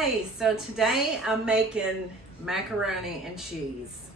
Hey, so today I'm making macaroni and cheese.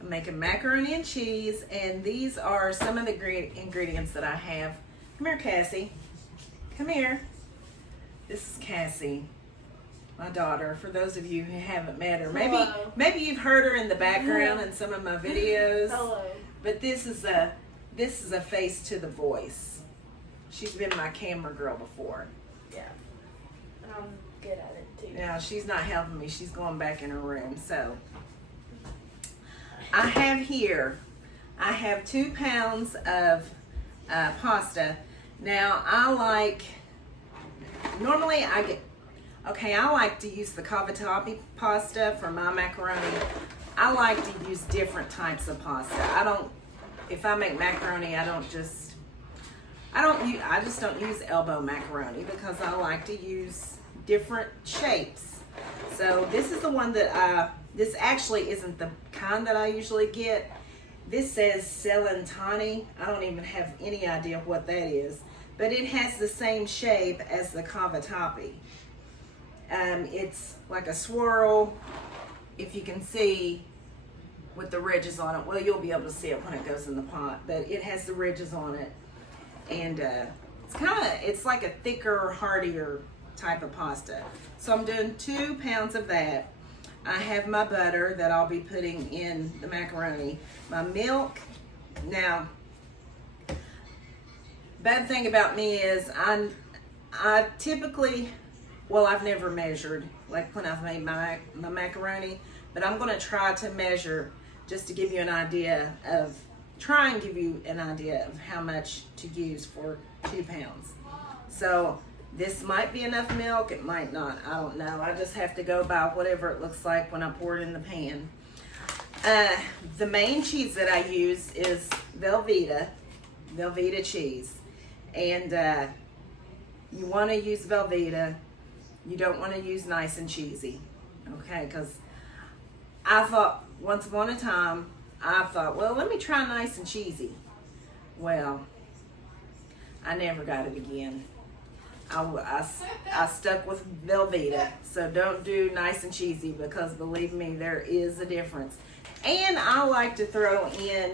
I'm making macaroni and cheese, and these are some of the ingredients that I have. Come here, Cassie. Come here. This is Cassie, my daughter. For those of you who haven't met her, maybe you've heard her in the background in some of my videos. Hello. But this is a face to the voice. She's been my camera girl before. Yeah. I'm good at it too. Now she's not helping me. She's going back in her room. So I have 2 pounds of pasta. Now I like to use the cavatappi pasta for my macaroni. I like to use different types of pasta. If I make macaroni, I just don't use elbow macaroni because I like to use different shapes. So this is the one that this actually isn't the kind that I usually get. This says Celentani. I don't even have any idea what that is, but it has the same shape as the cavatappi. It's like a swirl, if you can see, with the ridges on it. Well, you'll be able to see it when it goes in the pot, but it has the ridges on it. And it's like a thicker, heartier type of pasta. So I'm doing 2 pounds of that. I have my butter that I'll be putting in the macaroni. My milk. Now, bad thing about me is I typically, well, I've never measured like when I've made my macaroni, but I'm going to try to measure just to give you an idea of how much to use for 2 pounds. So this might be enough milk, it might not, I don't know. I just have to go by whatever it looks like when I pour it in the pan. The main cheese that I use is Velveeta cheese. And you want to use Velveeta. You don't want to use nice and cheesy, okay? Because I thought, once upon a time, well, let me try nice and cheesy. Well, I never got it again. I stuck with Velveeta. So don't do nice and cheesy because believe me, there is a difference. And I like to throw in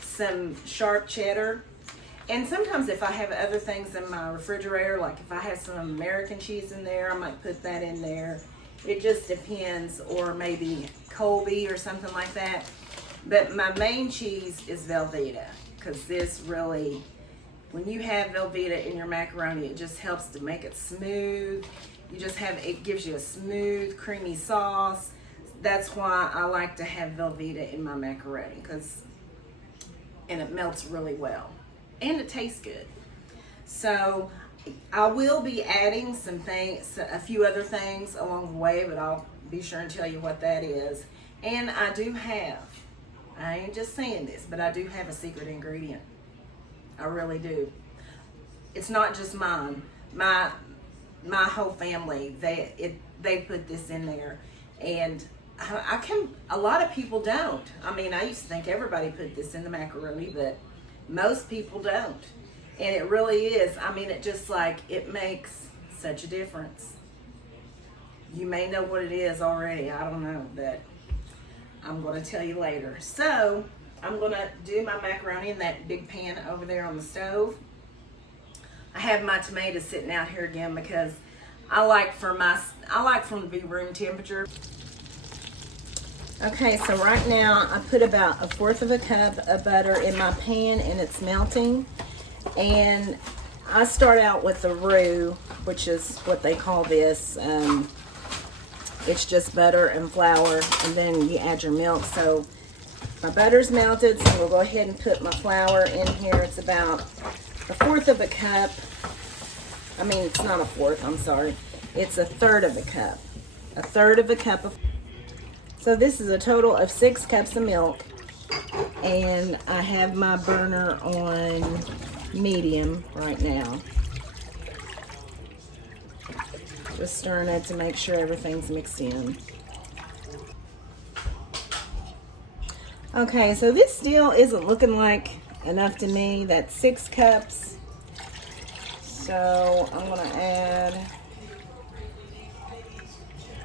some sharp cheddar. And sometimes if I have other things in my refrigerator, like if I have some American cheese in there, I might put that in there. It just depends, or maybe Colby or something like that. But my main cheese is Velveeta, because this really, when you have Velveeta in your macaroni, it just helps to make it smooth. It gives you a smooth, creamy sauce. That's why I like to have Velveeta in my macaroni, and it melts really well. And it tastes good. So I will be adding a few other things along the way, but I'll be sure and tell you what that is. And I ain't just saying this, but I do have a secret ingredient. I really do. It's not just mine. My whole family, they put this in there. And a lot of people don't. I mean, I used to think everybody put this in the macaroni, but most people don't. And it really is. I mean, it makes such a difference. You may know what it is already. I don't know, but I'm going to tell you later. So I'm going to do my macaroni in that big pan over there on the stove. I have my tomatoes sitting out here again because I like for them to be room temperature. Okay, so right now I put about 1/4 cup of butter in my pan and it's melting. And I start out with the roux, which is what they call this. It's just butter and flour, and then you add your milk. So my butter's melted, so we'll go ahead and put my flour in here. It's about 1/4 cup. I mean, it's not 1/4, I'm sorry. It's 1/3 cup. 1/3 cup of. So this is a total of 6 cups of milk. And I have my burner on medium right now. Just stirring it to make sure everything's mixed in. Okay, so this still isn't looking like enough to me. That's 6 cups. So I'm gonna add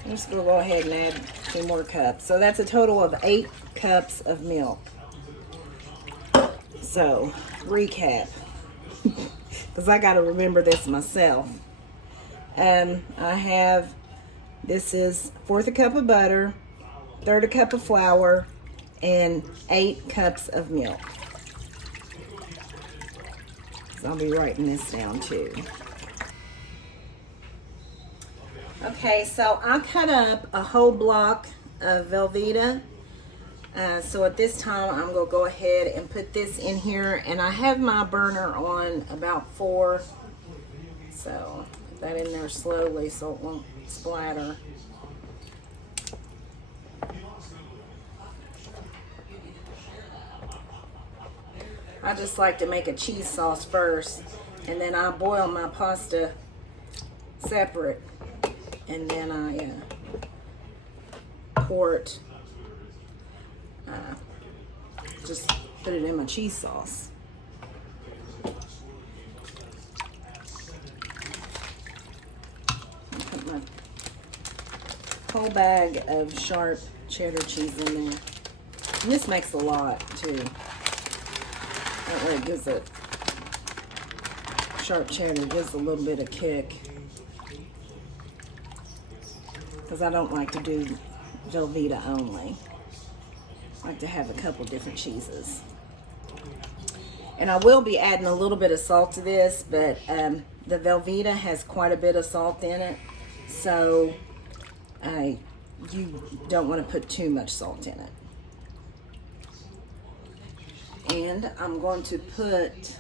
I'm just going to go ahead and add 2 more cups. So that's a total of 8 cups of milk. So, recap. Because I got to remember this myself. I have, this is 1/4 a cup of butter, 1/3 a cup of flour, and 8 cups of milk. So I'll be writing this down too. Okay, so I cut up a whole block of Velveeta. So at this time, I'm going to go ahead and put this in here. And I have my burner on about 4. So put that in there slowly so it won't splatter. I just like to make a cheese sauce first. And then I boil my pasta separate. And then I pour it, just put it in my cheese sauce. Put my whole bag of sharp cheddar cheese in there. And this makes a lot too. That way it gives it, sharp cheddar gives a little bit of kick. Because I don't like to do Velveeta only. I like to have a couple different cheeses. And I will be adding a little bit of salt to this, but the Velveeta has quite a bit of salt in it. So you don't want to put too much salt in it. And I'm going to put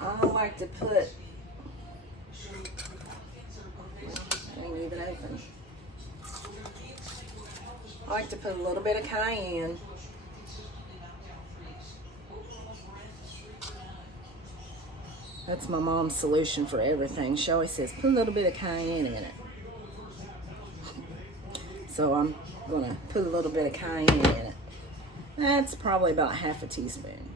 I like to put, leave it open. I like to put a little bit of cayenne. That's my mom's solution for everything. She always says, put a little bit of cayenne in it. So I'm going to put a little bit of cayenne in it. That's probably about 1/2 teaspoon.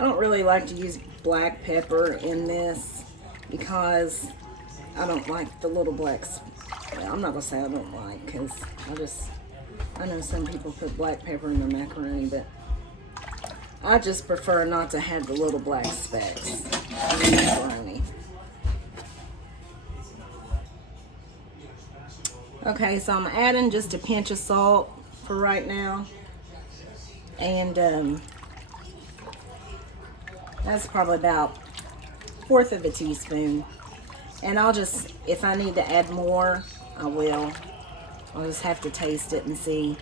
I don't really like to use black pepper in this because I don't like the little blacks. Well, I'm not going to say I don't like, because I know some people put black pepper in their macaroni, but I just prefer not to have the little black specks in the macaroni. Okay, so I'm adding just a pinch of salt for right now. And that's probably about 1/4 teaspoon. And I'll just, if I need to add more, I will. I'll just have to taste it and see.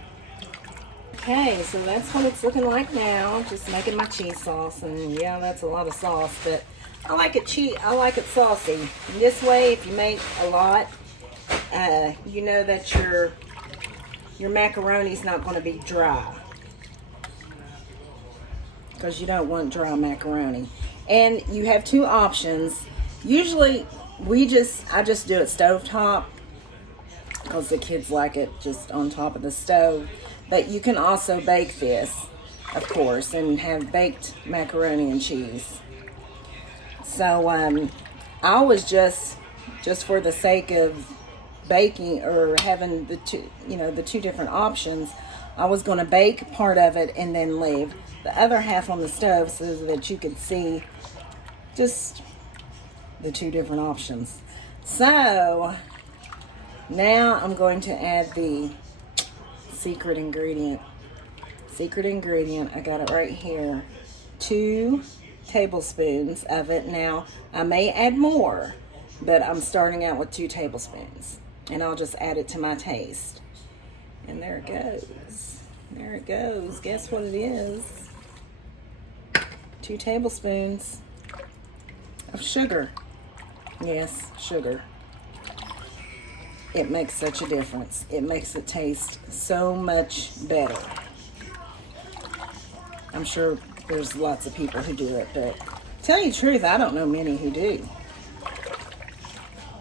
Okay, so that's what it's looking like now. Just making my cheese sauce, and yeah, that's a lot of sauce, but I like it saucy. And this way, if you make a lot, you know that your macaroni's not going to be dry, because you don't want dry macaroni. And you have 2 options. Usually I just do it stovetop because the kids like it just on top of the stove. But you can also bake this, of course, and have baked macaroni and cheese. So I was just for the sake of baking or having the two different options, I was going to bake part of it and then leave the other half on the stove so that you could see just the 2 different options. So now I'm going to add the secret ingredient. I got it right here. 2 tablespoons of it. Now I may add more, but I'm starting out with 2 tablespoons, and I'll just add it to my taste. And there it goes. There it goes. Guess what it is? 2 tablespoons of sugar. Yes, sugar. It makes such a difference. It makes it taste so much better. I'm sure there's lots of people who do it, but to tell you the truth, I don't know many who do.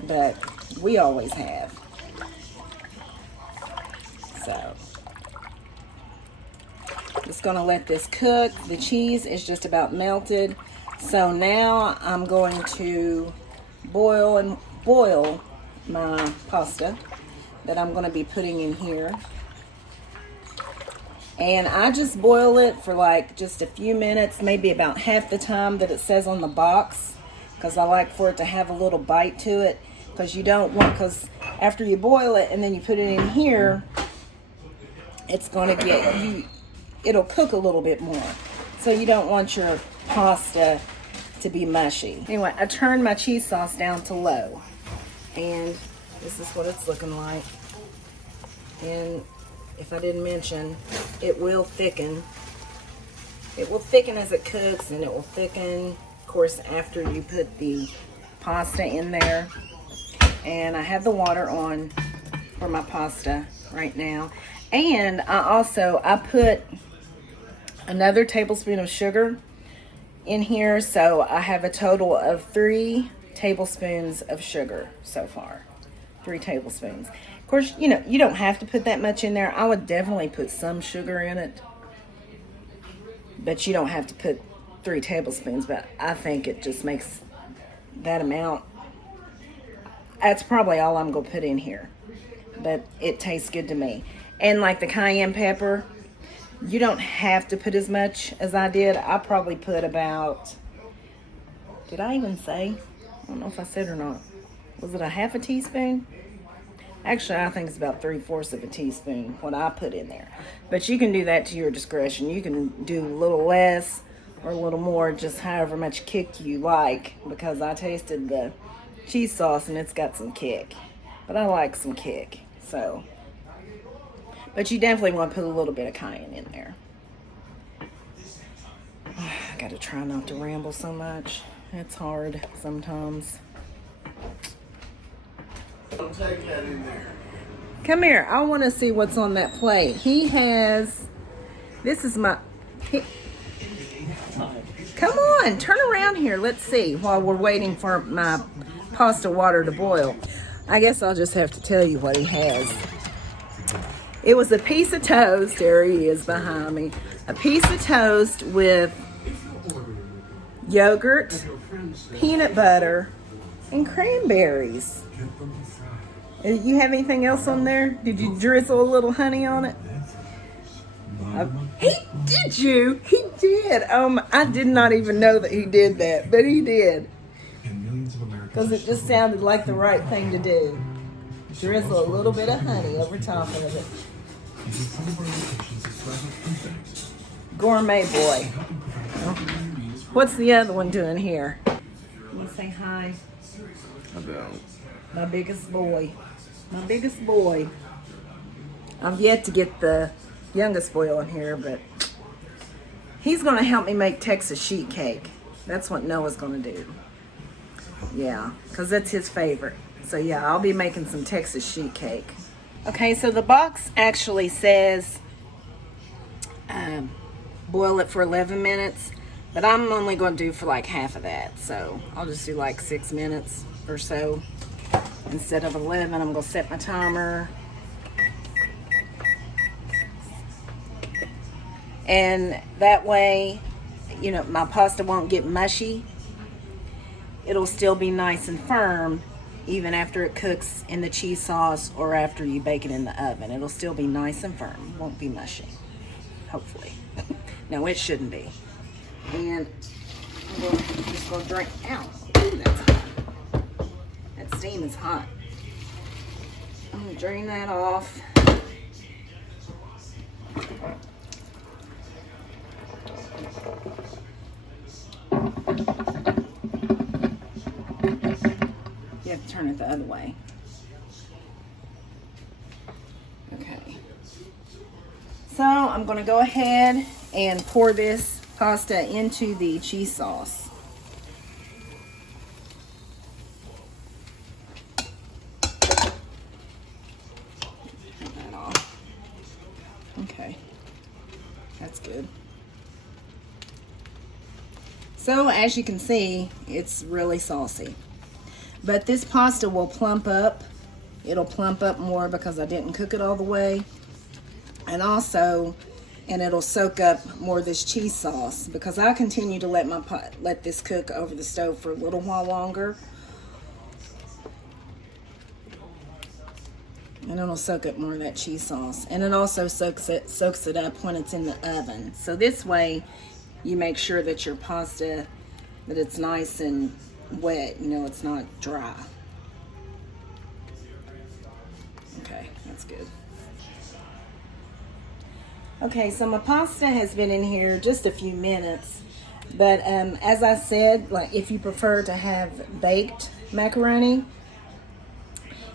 But we always have. So Just gonna let this cook. The cheese is just about melted. So now I'm going to boil my pasta that I'm gonna be putting in here. And I just boil it for like just a few minutes, maybe about half the time that it says on the box, because I like for it to have a little bite to it. Because after you boil it and then you put it in here, it's going to it'll cook a little bit more. So you don't want your pasta to be mushy. Anyway, I turned my cheese sauce down to low, and this is what it's looking like. And if I didn't mention, it will thicken. It will thicken as it cooks, and it will thicken, of course, after you put the pasta in there. And I have the water on for my pasta right now. And I put another tablespoon of sugar in here. So I have a total of 3 tablespoons of sugar so far. 3 tablespoons. Of course, you don't have to put that much in there. I would definitely put some sugar in it. But you don't have to put 3 tablespoons. But I think it just makes that amount. That's probably all I'm going to put in here. But it tastes good to me. And like the cayenne pepper, you don't have to put as much as I did. I probably put about, did I even say? I don't know if I said or not. Was it a half a teaspoon? Actually, I think it's about 3/4 of a teaspoon what I put in there. But you can do that to your discretion. You can do a little less or a little more, just however much kick you like. Because I tasted the cheese sauce and it's got some kick. But I like some kick. So, but you definitely want to put a little bit of cayenne in there. I got to try not to ramble so much. It's hard sometimes. Come here. I want to see what's on that plate. Come on, turn around here. Let's see while we're waiting for my pasta water to boil. I guess I'll just have to tell you what he has. It was a piece of toast. There he is behind me. A piece of toast with yogurt, peanut butter, and cranberries. You have anything else on there? Did you drizzle a little honey on it? Did you? He did. I did not even know that he did that, but he did. Because it just sounded like the right thing to do. Drizzle a little bit of honey over top of it. Gourmet boy. What's the other one doing here? Can you say hi? I don't. My biggest boy. My biggest boy. I've yet to get the youngest boy on here, but he's going to help me make Texas sheet cake. That's what Noah's going to do. Yeah, because that's his favorite. So yeah, I'll be making some Texas sheet cake. Okay, so the box actually says boil it for 11 minutes, but I'm only going to do for like half of that. So I'll just do like 6 minutes or so instead of 11. I'm going to set my timer. And that way, my pasta won't get mushy. It'll still be nice and firm even after it cooks in the cheese sauce or after you bake it in the oven. It'll still be nice and firm. Won't be mushy, hopefully. No, it shouldn't be. And I'm just going to drink. Ow, ooh, that's hot. That steam is hot. I'm going to drain that off. You have to turn it the other way. Okay. So I'm going to go ahead and pour this pasta into the cheese sauce. Turn that off. Okay. That's good. So as you can see, it's really saucy. But this pasta will plump up. It'll plump up more because I didn't cook it all the way. And also, and it'll soak up more of this cheese sauce, because I continue to let this cook over the stove for a little while longer. And it'll soak up more of that cheese sauce. And it also soaks it up when it's in the oven. So this way, you make sure that your pasta, that it's nice and wet. You know, it's not dry. Okay, that's good. Okay, so my pasta has been in here just a few minutes. But as I said, like if you prefer to have baked macaroni,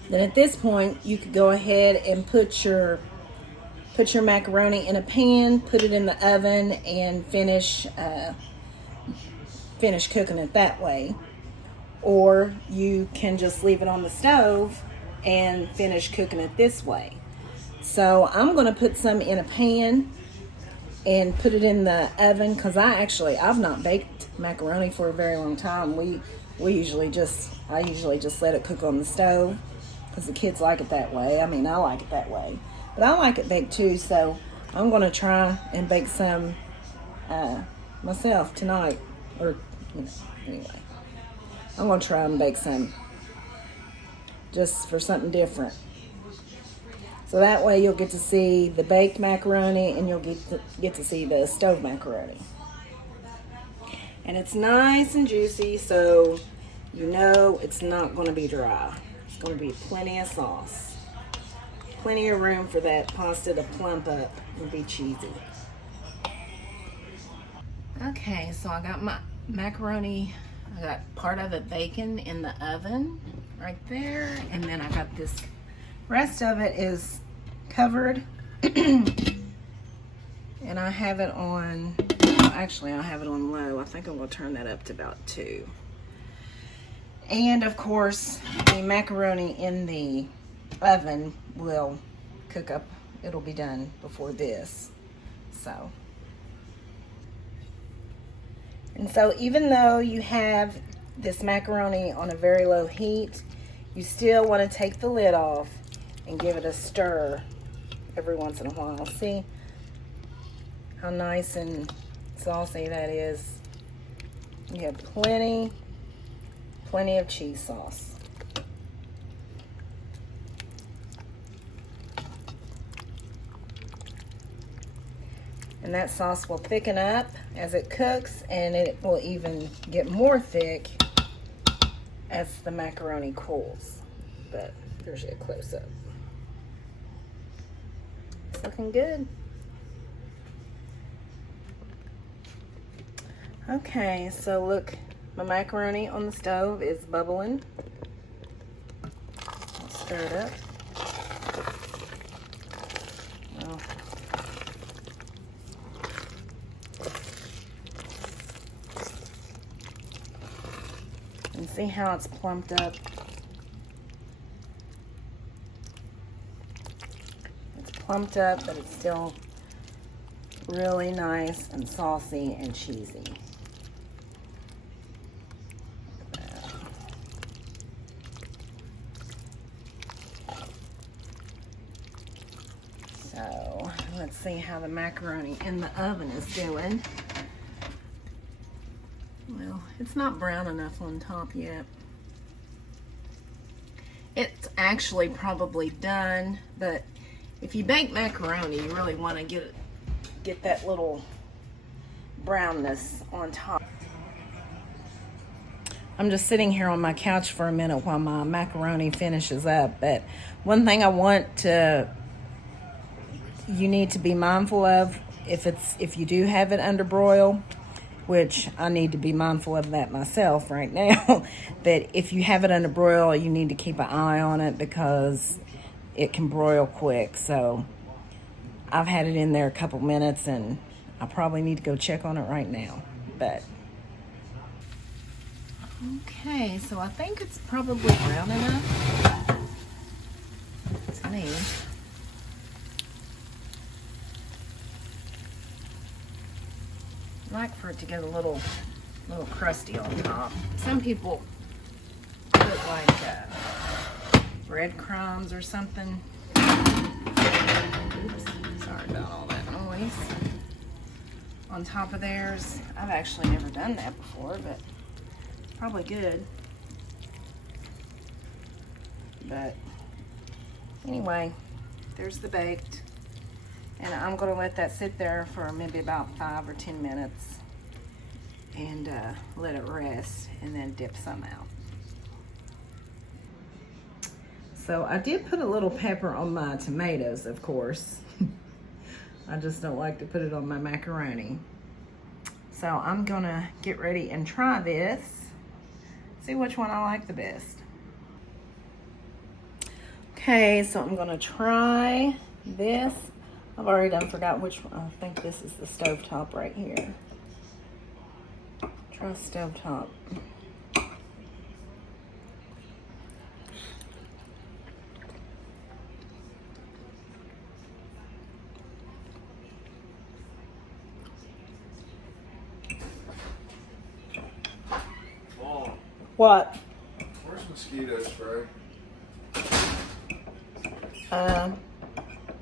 then at this point, you could go ahead and put your macaroni in a pan, put it in the oven, and finish cooking it that way. Or you can just leave it on the stove and finish cooking it this way. So I'm going to put some in a pan and put it in the oven, because I've not baked macaroni for a very long time. I usually just let it cook on the stove, because the kids like it that way. I mean, I like it that way. But I like it baked too, so I'm going to try and bake some myself tonight. Or, anyway. I'm going to try and bake some just for something different. So that way you'll get to see the baked macaroni and you'll get to see the stove macaroni. And it's nice and juicy, so you know it's not going to be dry. It's going to be plenty of sauce. Plenty of room for that pasta to plump up and be cheesy. Okay, so I got my macaroni. I got part of it baking in the oven right there. And then I got this, rest of it is covered. And I have it on, actually I have it on low. I think I'm going to turn that up to about 2. And of course, the macaroni in the oven will cook up. It'll be done before this. And so even though you have this macaroni on a very low heat, you still want to take the lid off and give it a stir every once in a while. See how nice and saucy that is? You have plenty of cheese sauce. And that sauce will thicken up as it cooks, and it will even get more thick as the macaroni cools. But here's a close-up. It's looking good. Okay, so look, my macaroni on the stove is bubbling. Let's stir it up. Well, and see how it's plumped up. It's plumped up, but it's still really nice and saucy and cheesy. So let's see how the macaroni in the oven is doing. Well, it's not brown enough on top yet. It's actually probably done, but if you bake macaroni, you really want to get that little brownness on top. I'm just sitting here on my couch for a minute while my macaroni finishes up, but one thing you need to be mindful of, if you do have it under broil, which I need to be mindful of that myself right now, but if you have it under broil, you need to keep an eye on it because it can broil quick. So I've had it in there a couple minutes and I probably need to go check on it right now. But okay, so I think it's probably brown enough to me. I like for it to get a little crusty on top. Some people put like breadcrumbs or something. Oops, sorry about all that noise. onions on top of theirs. I've actually never done that before, but probably good. But anyway, there's the baked. And I'm gonna let that sit there for maybe about 5 or 10 minutes and let it rest, and then dip some out. So I did put a little pepper on my tomatoes, of course. I just don't like to put it on my macaroni. So I'm gonna get ready and try this. See which one I like the best. Okay, so I'm gonna try this. I've already done forgot which one. I think this is the stovetop right here. Try stovetop. Mom, What? where's mosquito spray?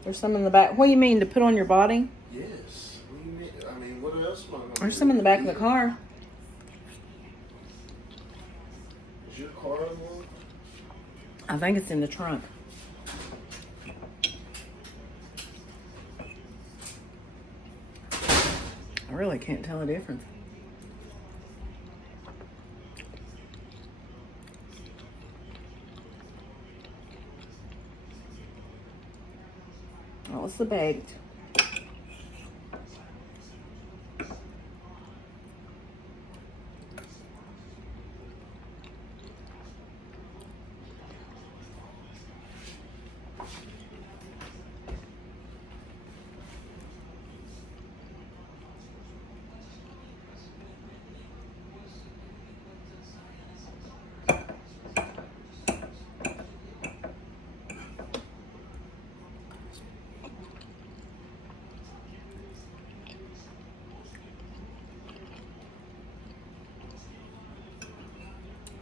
There's some in the back. What do you mean, to put on your body? Yes. What do you mean? I mean, what else am I gonna There's do? some in the back of the car. Is your car on? I think it's in the trunk. I really can't tell the difference. That was the baked.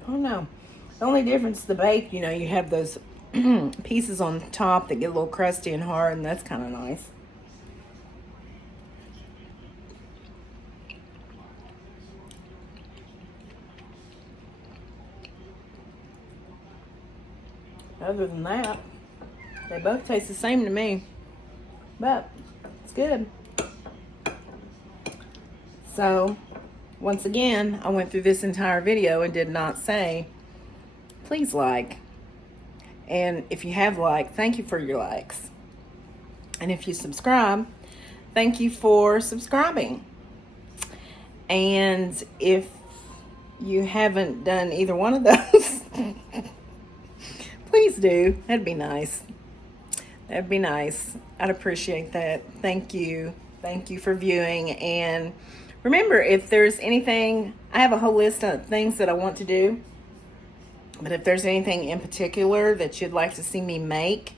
I don't know. The only difference, the baked, you know, you have those pieces on top that get a little crusty and hard, and that's kind of nice. Other than that, they both taste the same to me, but it's good. So, once again, I went through this entire video and did not say, please like. And if you have liked, thank you for your likes. And if you subscribe, thank you for subscribing. And if you haven't done either one of those, please do. That'd be nice. That'd be nice. I'd appreciate that. Thank you. Thank you for viewing. And remember, if there's anything, I have a whole list of things that I want to do. But if there's anything in particular that you'd like to see me make,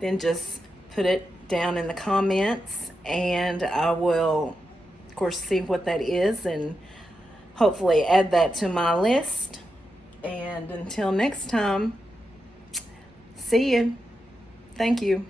then just put it down in the comments, and I will, of course, see what that is and hopefully add that to my list. And until next time, see you. Thank you.